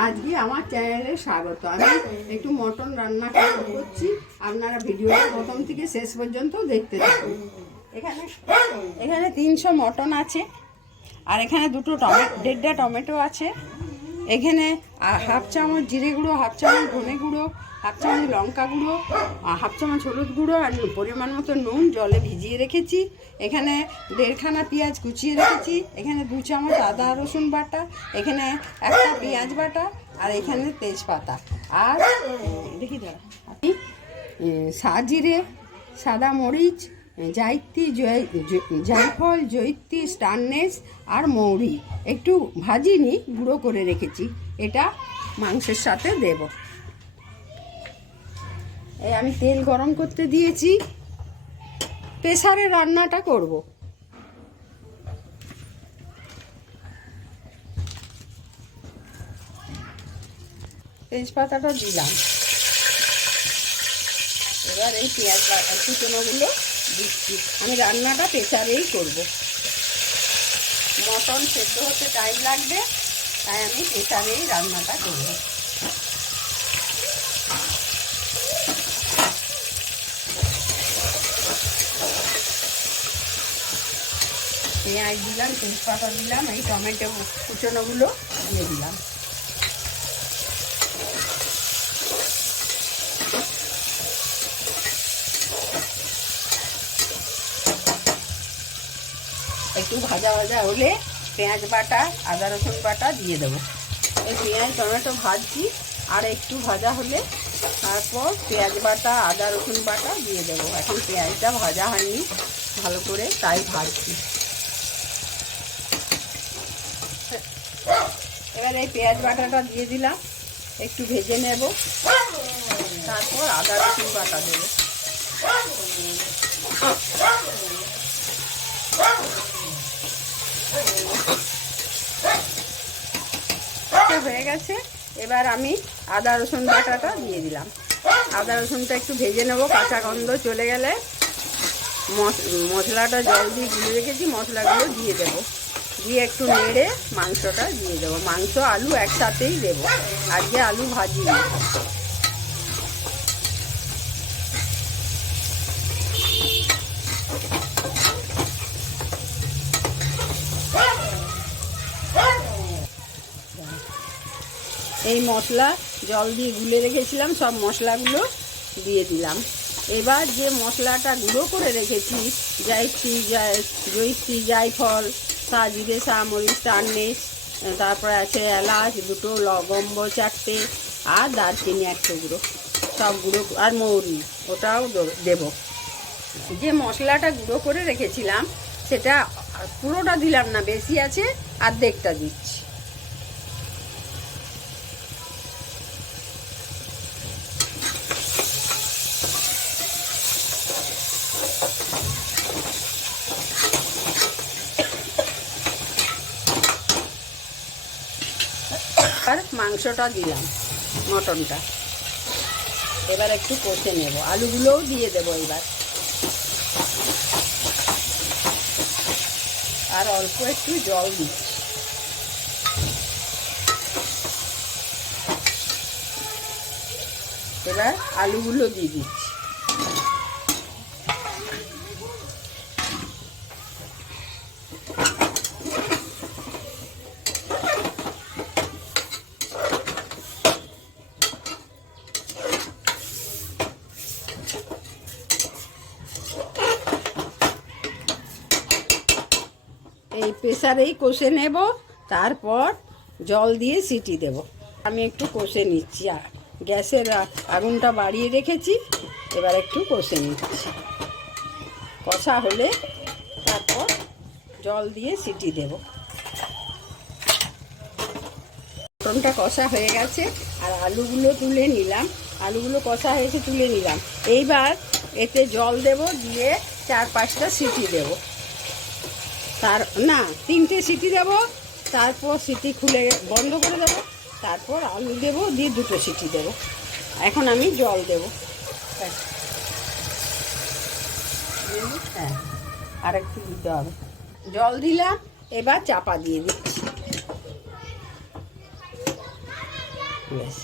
আজকে আমার চ্যানেলে স্বাগত। আমি একটু মটন রান্না করছি, আপনারা ভিডিওটা প্রথম থেকে শেষ পর্যন্ত দেখতে থাকুন। এখানে 300 মটন আছে, আর এখানে দেড়টা টমেটো আছে। এখানে হাফ চামচ জিরে গুঁড়ো, হাফ চামচ ধনে গুঁড়ো, হাফ চামচ লঙ্কা গুঁড়ো, হাফ চামচ হলুদ গুঁড়ো আর পরিমাণ মতো নুন জলে ভিজিয়ে রেখেছি। এখানে 1.5খানা পেঁয়াজ কুচিয়ে রেখেছি। এখানে 2 চামচ আদা রসুন বাটা, এখানে একটা পেঁয়াজ বাটা, আর এখানে তেজপাতা। আর দেখি দাঁড়া, আমি সাজিরে, সাদা মরিচ, জায়ফল, জয়িত্রী, স্টারনেস আর মৌরি একটু ভাজিনি, গুঁড়ো করে রেখেছি। এটা মাংসের সাথে দেব। এই আমি তেল গরম করতে দিয়েছি, প্রেসারে রান্নাটা করব। তেজপাতাটা দিলাম। এবার এই পেঁয়াজ কুচনোগুলো দিচ্ছি। আমি রান্নাটা প্রেসারেই করব। মটন সেদ্ধ হতে টাইম লাগবে, তাই আমি প্রেসারেই রান্নাটা করব। পেঁয়াজ দিলাম, তেজপাতা দিলাম, এই টমেটো কুচনোগুলো দিয়ে দিলাম। একটু ভাজা ভাজা হলে পেঁয়াজ বাটা, আদা রসুন বাটা দিয়ে দেবো। এই পেঁয়াজ টমেটো ভাজছি, আর একটু ভাজা হলে তারপর পেঁয়াজ বাটা, আদা রসুন বাটা দিয়ে দেবো। এখন পেঁয়াজটা ভাজা হয়নি ভালো করে, তাই ভাজছি। এবার এই পেঁয়াজ বাটাটা দিয়ে দিলাম, একটু ভেজে নেব, তারপর আদা রসুন বাটা দেবো। হয়ে গেছে। এবার আমি আদা রসুন বাটাটা দিয়ে দিলাম। আদা রসুনটা একটু ভেজে নেব, কাঁচা গন্ধ চলে গেলে মশলাটা জল দিয়ে গুলে রেখেছি, মশলাগুলো দিয়ে দেবো। দিয়ে একটু নেড়ে মাংসটা দিয়ে দেবো। মাংস আলু একসাথেই দেবো, আজকে আলু ভাজিনি। এই মশলা জল দিয়ে গুলে রেখেছিলাম, সব মশলাগুলো দিয়ে দিলাম। এবার যে মশলাটা গুঁড়ো করে রেখেছি, জয়িত্রী, জায়ফল, সাজিরে, মরিচ, স্টারনেস, তারপরে আছে এলাচ 2টো, লবঙ্গ 4টে, আর দারচিনি 1 টুকরো, সব গুঁড়ো, আর মৌরি ওটাও দেব। যে মশলাটা গুঁড়ো করে রেখেছিলাম সেটা পুরোটা দিলাম না, বেশি আছে, অর্ধেকটা দিচ্ছি। আর মাংসটা দিলাম, মটনটা এবার একটু কষে নেব। আলুগুলোও দিয়ে দেব এবার, আর অল্প একটু জল দিচ্ছি। এবার আলুগুলো দিয়ে দিচ্ছি। এই প্রেসারেই কষে নেব, তারপর জল দিয়ে সিটি দেব। আমি একটু কষে নিচ্ছি, আর গ্যাসের আগুনটা বাড়িয়ে রেখেছি। এবার একটু কষে নিচ্ছি। কষা হলে তারপর জল দিয়ে সিটি দেব। মটনটা কষা হয়ে গেছে, আর আলুগুলো তুলে নিলাম। আলুগুলো কষা হয়েছে, তুলে নিলাম। এইবার এতে জল দেব, দিয়ে 4-5টা সিটি দেব। 3টে সিটি দেব, তারপর সিটি খুলে বন্ধ করে দেব, তারপর আলু দেব, দিয়ে 2টো সিটি দেব। এখন আমি জল দেব। হ্যাঁ, আর একটু দিতে হবে। জল দিলাম, এবার চাপা দিয়ে দিচ্ছি। ব্যাস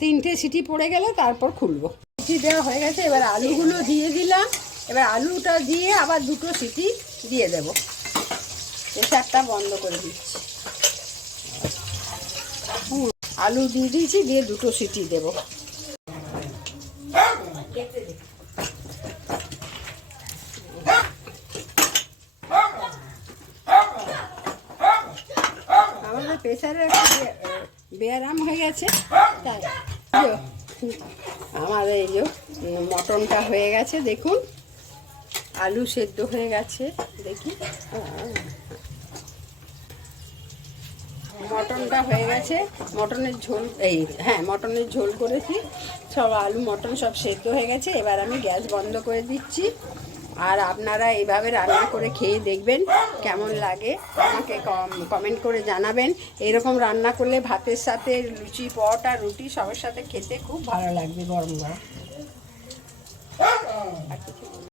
3টে সিটি পড়ে গেলে তারপর খুলবো। সিটি দেওয়া হয়ে গেছে, এবার আলুগুলো দিয়ে দিলাম। এবার আলুটা দিয়ে আবার 2টো সিটি দিয়ে দেব। প্রেসারটা বন্ধ করে দিচ্ছি। আলু দিয়ে দিয়েছি, দিয়ে 2টো সিটি দেব। আমাদের প্রেসারের একটা ব্যায়াম হয়ে গেছে, তাই আমাদের এই যে মটনটা হয়ে গেছে। দেখুন আলু সেদ্ধ হয়ে গেছে, দেখি মটনটা হয়ে গেছে। মটনের ঝোল, মটনের ঝোল করেছি, সব আলু মটন সব সেদ্ধ হয়ে গেছে। এবার আমি গ্যাস বন্ধ করে দিচ্ছি। আর আপনারা এইভাবে রান্না করে খেয়ে দেখবেন কেমন লাগে, আমাকে কমেন্ট করে জানাবেন। এরকম রান্না করলে ভাতের সাথে, লুচি, পরোটা, রুটি সবার সাথে খেতে খুব ভালো লাগবে গরম গরম।